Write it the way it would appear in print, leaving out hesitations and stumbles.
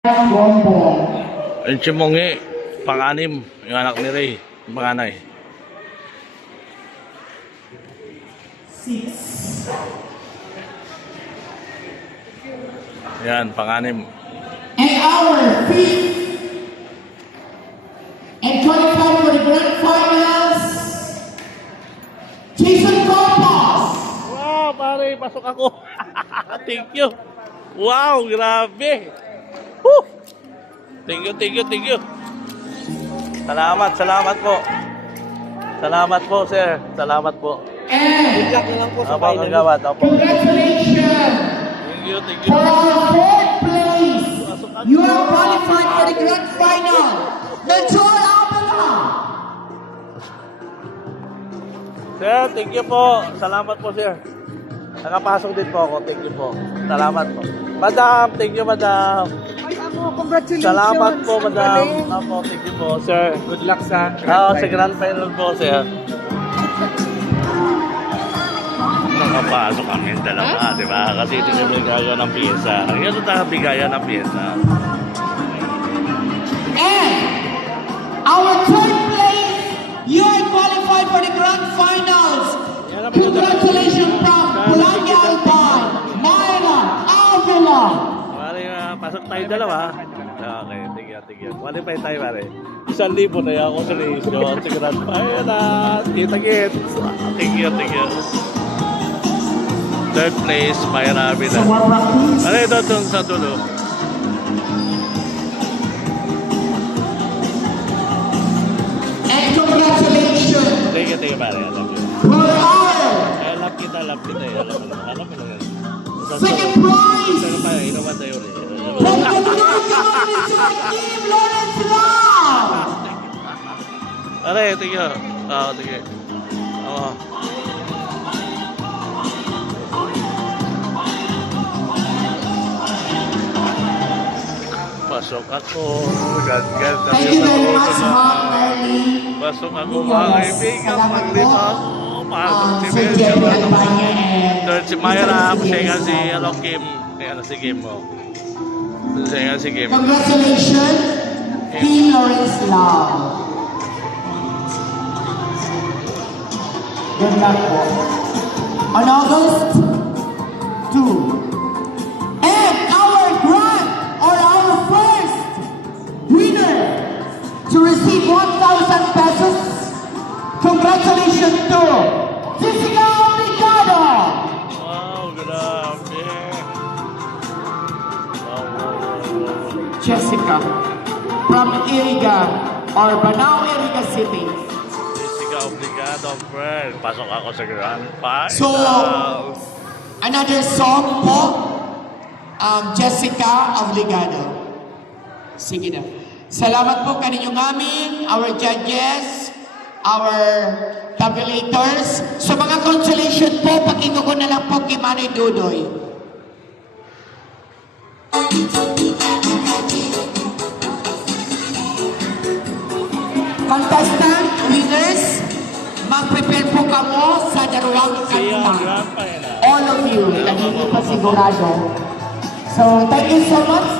Yung Chimongi, pang-anim, yung anak ni Ray, yung panganay. 6. Yan, pang-anim. And our fifth and qualified for the grand finals, Jason Corpus. Wow, pare, pasok ako. Thank you. Wow, grabe. Woo! Thank you. Salamat po. Salamat po, sir. Salamat po. And Luck na lang po sa Opo, final. kagawad. Opo. congratulations Thank you. for our fourth place. You are qualified for the grand final. Melchor Abela. Sir, thank you po. Salamat po, sir. Nakapasok din po ako. Thank you po. Salamat po. Madam, thank you, madam. Ay, congratulations. Salamat po, Ang madam. galing. Opo, thank you po, sir. Good luck sa Sa grand final po, sir. Nakapasok kami dalawa, di ba? Kasi tinibigaya ng pyesa. Yan ito tayo bigaya ng pyesa. And our third place, you are qualified for the grand finals. Congratulations from Pulanga Albay, Myra Avila. Pare, pasok tayo dalawa. Okay, tigyan. Qualify tayo, pare. 1,000 na yan ako sa Leisyon. Sa grand final na. Kita-kit. Thank you. Third place, Myra Avila. So more practice. Ano ito doon sa dulo? And congratulations Thank you, pare. I love you. for our Love kita. Alam mo lang. second prize Saan pa, inuman tayo ulit. from the University Team Lawrence Lau. Pare, thank you. Thank you. Oo. Pasok ako. Gad. Thank you very much, Ma'am Ernie. Pasok ako, Yes, mga kaibigan. salamat po. Maglima ako. Pasok si Sir Jeffrey Albania and Third si Myra. Siya si Kim. Kaya na si Kim mo. Siya si Kim. congratulations, Team Lawrence Lau. Good luck po. On August 2. And our grand or our first winner to receive 1,000 pesos. Congratulations to Jessica Obligado. Wow, grabe. Wow. Jessica from Iriga or Banao, Iriga City. Jessica, obligado, friend. Pasok ako sa grand final. So, another song po, Jessica Obligado. Sige na. Salamat po kaninyong amin, our judges, our tabulators. So mga consolation po, pakinggan ko na lang po kay Manoy Dudoy. Contestant, winners, mag-prepare po kamo sa dalawang kanta. grand final. All of you, nagiging pa sigurado. So, thank you so much.